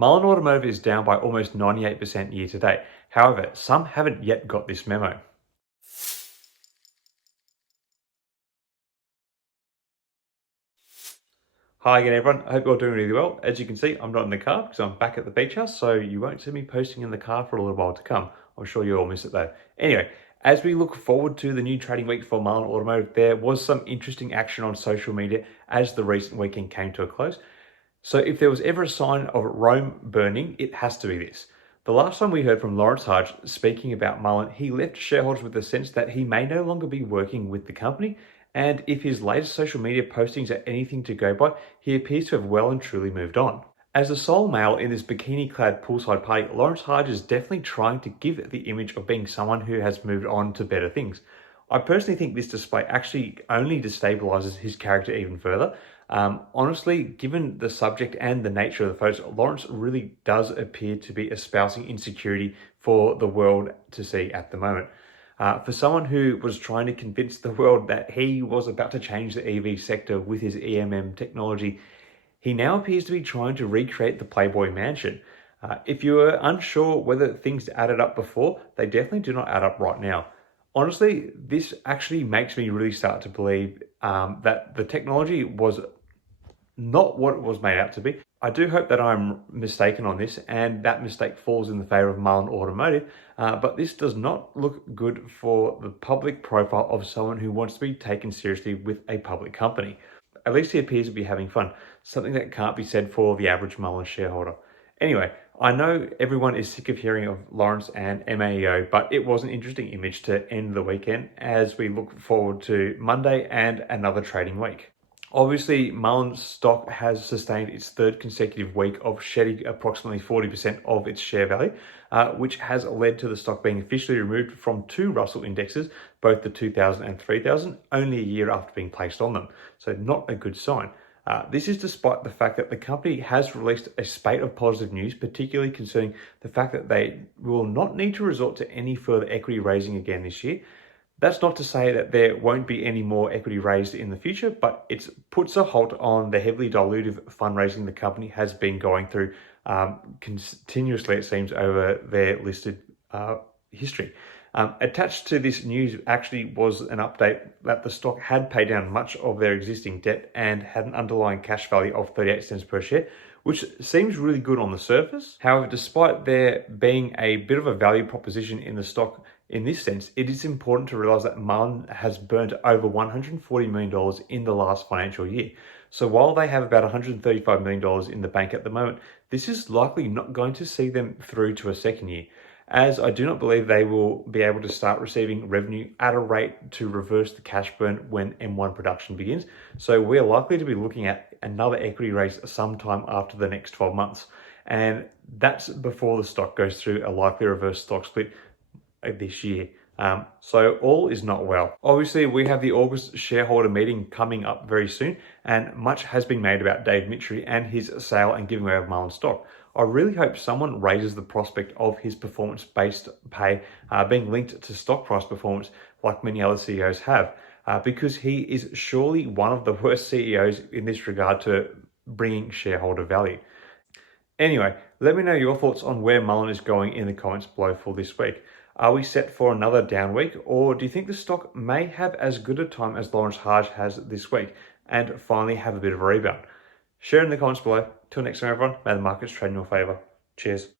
Mullen Automotive is down by almost 98% year to date. However, some haven't yet got this memo. Hi again everyone, I hope you're doing really well. As you can see, I'm not in the car because I'm back at the beach house, so you won't see me posting in the car for a little while to come. I'm sure you all miss it though. Anyway, as we look forward to the new trading week for Mullen Automotive, there was some interesting action on social media as the recent weekend came to a close. So if there was ever a sign of Rome burning, it has to be this. The last time we heard from Lawrence Hodge speaking about Mullen, he left shareholders with the sense that he may no longer be working with the company, and if his latest social media postings are anything to go by, he appears to have well and truly moved on. As the sole male in this bikini-clad poolside party, Lawrence Hodge is definitely trying to give the image of being someone who has moved on to better things. I personally think this display actually only destabilizes his character even further. Honestly, given the subject and the nature of the photos, Lawrence really does appear to be espousing insecurity for the world to see at the moment. For someone who was trying to convince the world that he was about to change the EV sector with his EMM technology, he now appears to be trying to recreate the Playboy Mansion. If you were unsure whether things added up before, they definitely do not add up right now. Honestly, this actually makes me really start to believe that the technology was not what it was made out to be. I do hope that I'm mistaken on this and that mistake falls in the favor of Mullen Automotive, but this does not look good for the public profile of someone who wants to be taken seriously with a public company. At least he appears to be having fun, something that can't be said for the average Mullen shareholder. Anyway, I know everyone is sick of hearing of Lawrence and MAEO, but it was an interesting image to end the weekend as we look forward to Monday and another trading week. Obviously, Mullen's stock has sustained its third consecutive week of shedding approximately 40% of its share value, which has led to the stock being officially removed from two Russell indexes, both the 2000 and 3000, only a year after being placed on them. So not a good sign. This is despite the fact that the company has released a spate of positive news, particularly concerning the fact that they will not need to resort to any further equity raising again this year. That's not to say that there won't be any more equity raised in the future, but it puts a halt on the heavily dilutive fundraising the company has been going through continuously, it seems, over their listed history. Attached to this news actually was an update that the stock had paid down much of their existing debt and had an underlying cash value of 38 cents per share, which seems really good on the surface. However, despite there being a bit of a value proposition in the stock in this sense, it is important to realize that Mullen has burnt over $140 million in the last financial year. So while they have about $135 million in the bank at the moment, this is likely not going to see them through to a second year, as I do not believe they will be able to start receiving revenue at a rate to reverse the cash burn when M1 production begins. So we're likely to be looking at another equity raise sometime after the next 12 months. And that's before the stock goes through a likely reverse stock split this year. So all is not well. Obviously, we have the August shareholder meeting coming up very soon, and much has been made about Dave Mitchery and his sale and giving away of Mullen stock. I really hope someone raises the prospect of his performance-based pay being linked to stock price performance like many other CEOs have, because he is surely one of the worst CEOs in this regard to bringing shareholder value. Anyway, let me know your thoughts on where Mullen is going in the comments below for this week. Are we set for another down week, or do you think the stock may have as good a time as Lawrence Hodge has this week and finally have a bit of a rebound? Share in the comments below. Till next time, everyone, may the markets trade in your favor. Cheers.